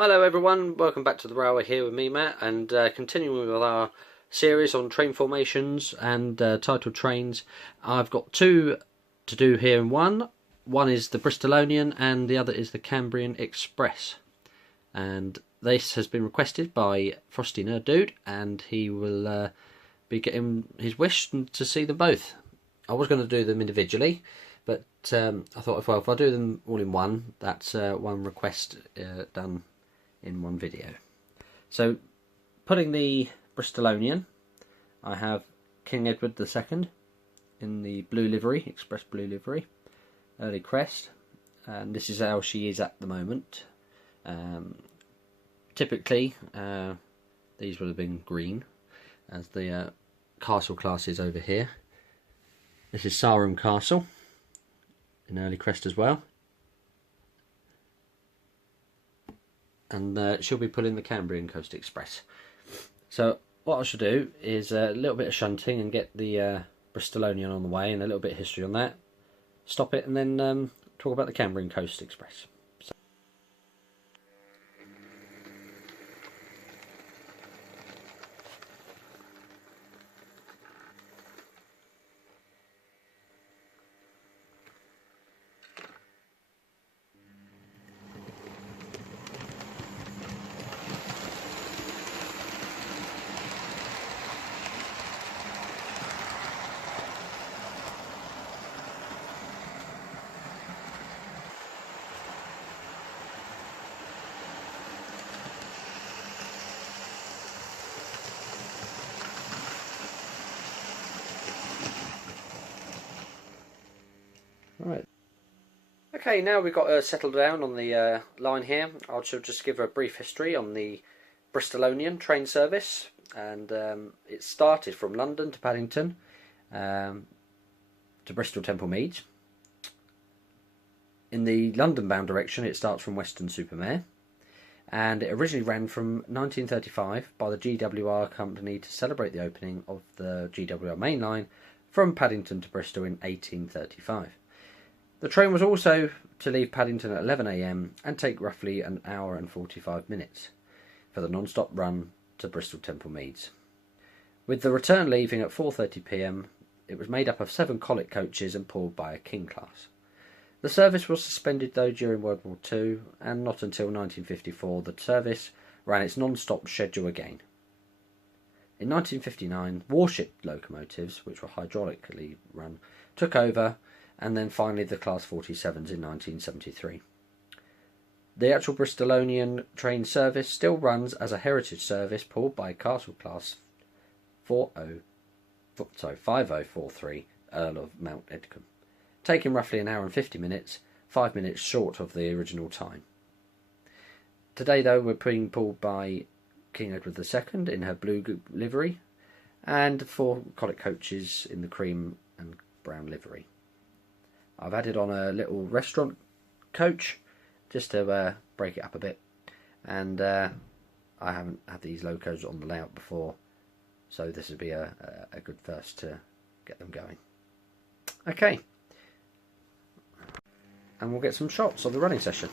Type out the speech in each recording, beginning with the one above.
Hello everyone, welcome back to the railway here with me Matt, and continuing with our series on train formations and titled trains. I've got two to do here in one. One is the Bristolian and the other is the Cambrian Express. And this has been requested by Frosty Nerd Dude, and he will be getting his wish to see them both. I was going to do them individually, but I thought, well, if I do them all in one, that's one request done in one video. So, putting the Bristolian, I have King Edward II in the blue livery, express blue livery, early crest, and this is how she is at the moment. Typically, these would have been green, as the castle class is over here. This is Sarum Castle, in early crest as well. And she'll be pulling the Cambrian Coast Express. So what I should do is a little bit of shunting and get the Bristolian on the way, and a little bit of history on that. Stop it and then talk about the Cambrian Coast Express. Right. Okay, now we've got settled down on the line here. I shall just give a brief history on the Bristolian train service, and it started from London to Paddington to Bristol Temple Meads. In the London-bound direction, it starts from Weston-super-Mare, and it originally ran from 1935 by the GWR company to celebrate the opening of the GWR main line from Paddington to Bristol in 1835. The train was also to leave Paddington at 11 AM and take roughly an hour and 45 minutes for the non-stop run to Bristol Temple Meads. With the return leaving at 4:30 PM, it was made up of 7 Colic coaches and pulled by a King class. The service was suspended though during World War II, and not until 1954 the service ran its non-stop schedule again. In 1959, warship locomotives, which were hydraulically run, took over, and then finally the Class 47s in 1973. The actual Bristolian train service still runs as a heritage service pulled by Castle Class 5043 Earl of Mount Edgecombe, taking roughly an hour and 50 minutes, 5 minutes short of the original time. Today though, we're being pulled by King Edward II in her blue livery, and 4 Colic coaches in the cream and brown livery. I've added on a little restaurant coach just to break it up a bit, and I haven't had these locos on the layout before, so this would be a good first to get them going. Okay, and we'll get some shots of the running session.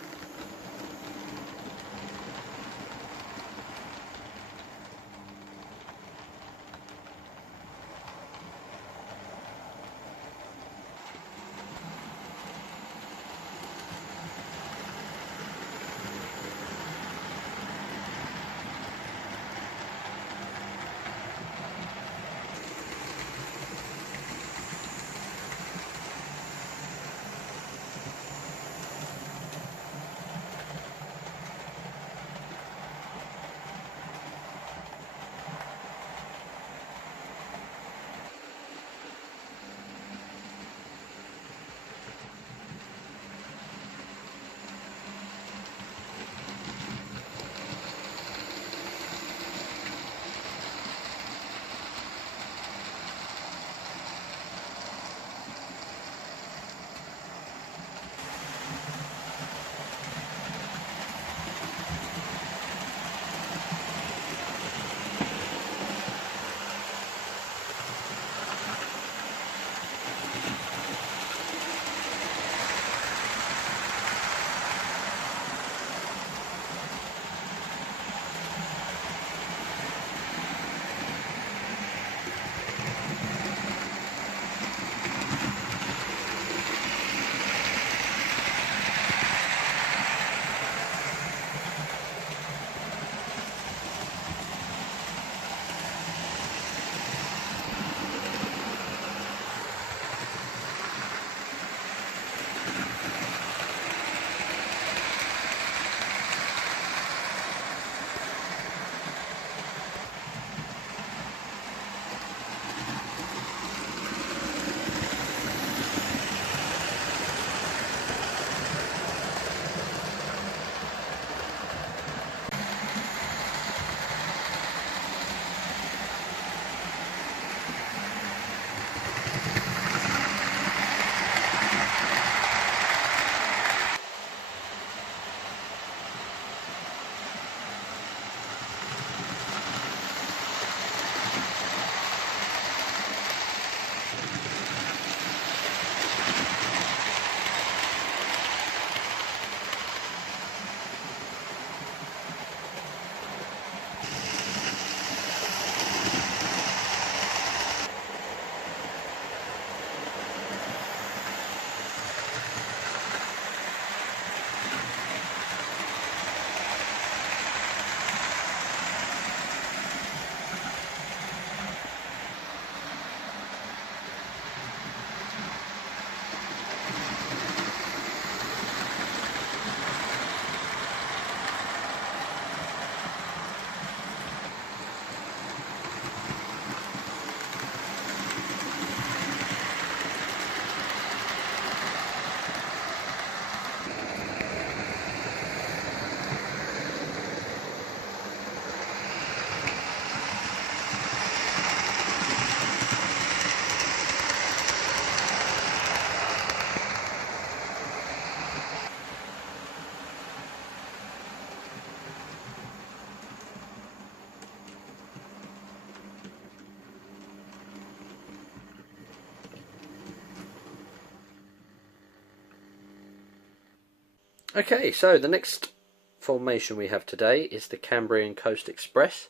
Okay, so the next formation we have today is the Cambrian Coast Express,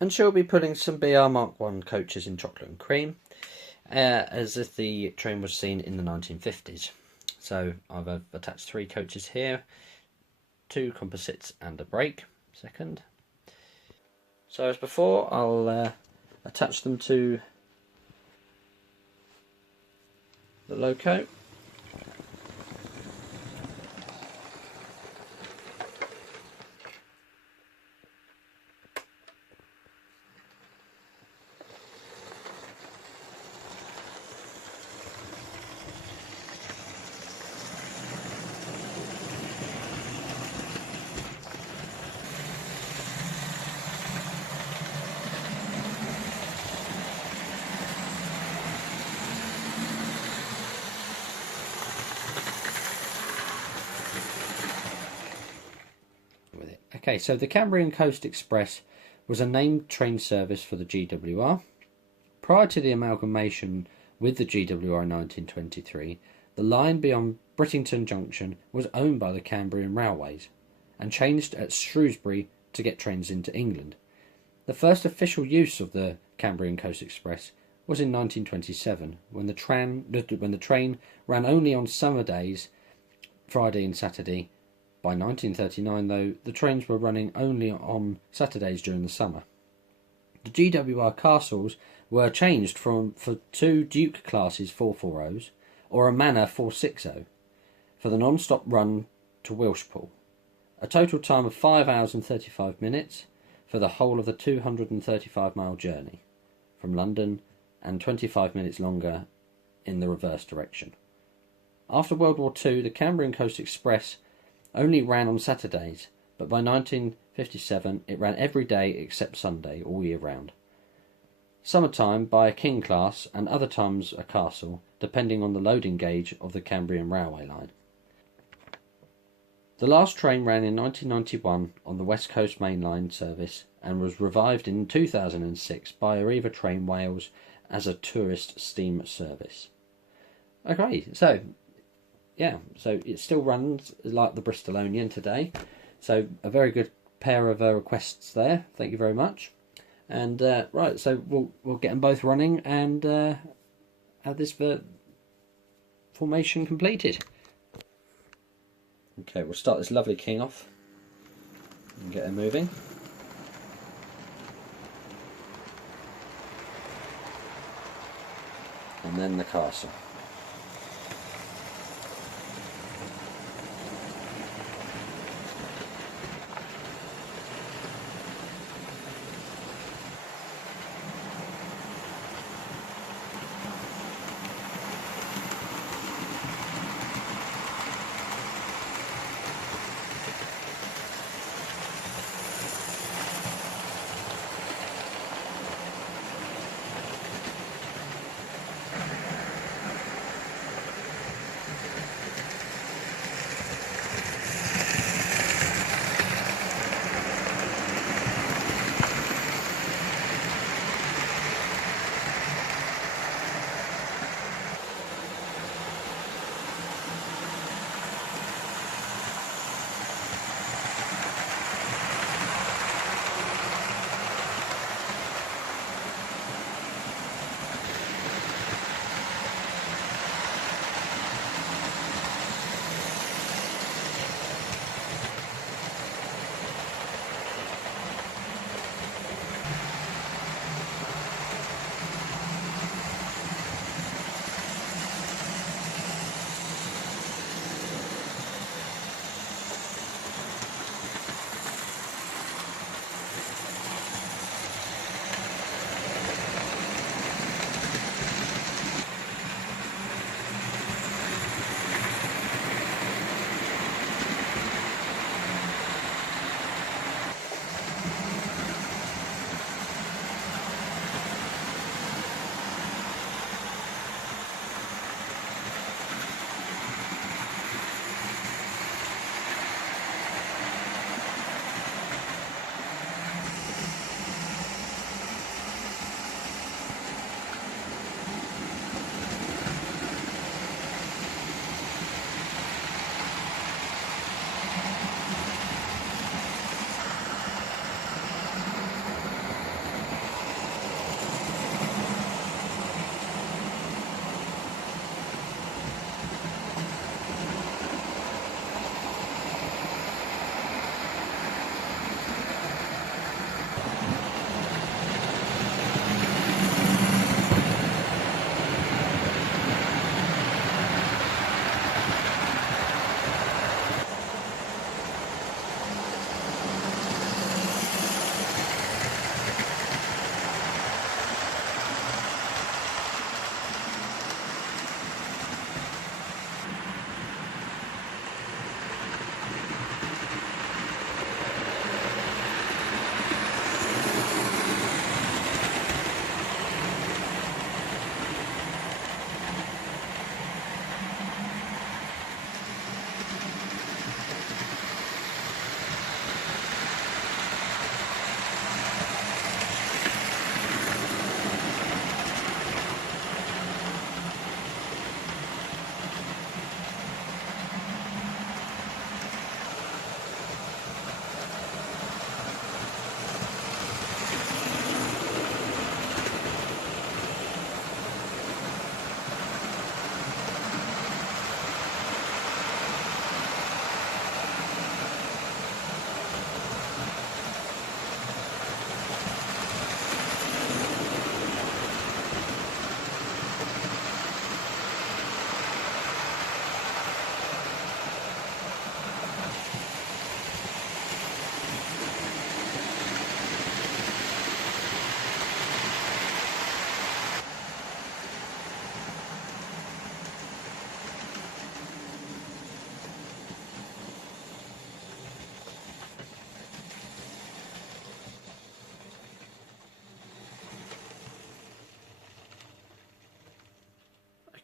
and she'll be putting some BR Mark 1 coaches in chocolate and cream, as if the train was seen in the 1950s. So I've attached 3 coaches here, 2 composites and a brake second. So as before, I'll attach them to the loco. Okay, so the Cambrian Coast Express was a named train service for the GWR. Prior to the amalgamation with the GWR in 1923, the line beyond Brittington Junction was owned by the Cambrian Railways and changed at Shrewsbury to get trains into England. The first official use of the Cambrian Coast Express was in 1927, when the train ran only on summer days, Friday and Saturday. By 1939, though, the trains were running only on Saturdays during the summer. The GWR castles were changed for 2 Duke classes 440s or a Manor 460 for the non-stop run to Welshpool. A total time of 5 hours and 35 minutes for the whole of the 235-mile journey from London, and 25 minutes longer in the reverse direction. After World War II, the Cambrian Coast Express only ran on Saturdays, but by 1957 it ran every day except Sunday all year round. Summertime by a King class and other times a Castle, depending on the loading gauge of the Cambrian Railway line. The last train ran in 1991 on the West Coast Main Line service and was revived in 2006 by Arriva Train Wales as a tourist steam service. Okay, so it still runs like the Bristolian today. So a very good pair of requests there. Thank you very much. And right, so we'll get them both running and have this formation completed. Okay, we'll start this lovely King off and get her moving. And then the Castle.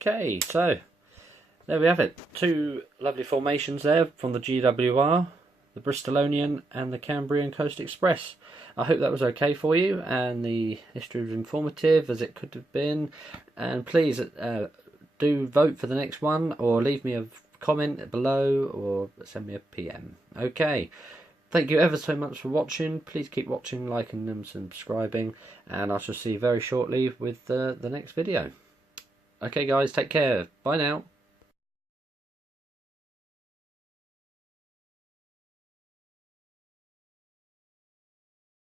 Okay, so there we have it. Two lovely formations there from the GWR, the Bristolian and the Cambrian Coast Express. I hope that was okay for you and the history was informative as it could have been. And please do vote for the next one, or leave me a comment below, or send me a PM. Okay, thank you ever so much for watching. Please keep watching, liking and subscribing, and I shall see you very shortly with the next video. Okay guys, take care. Bye now.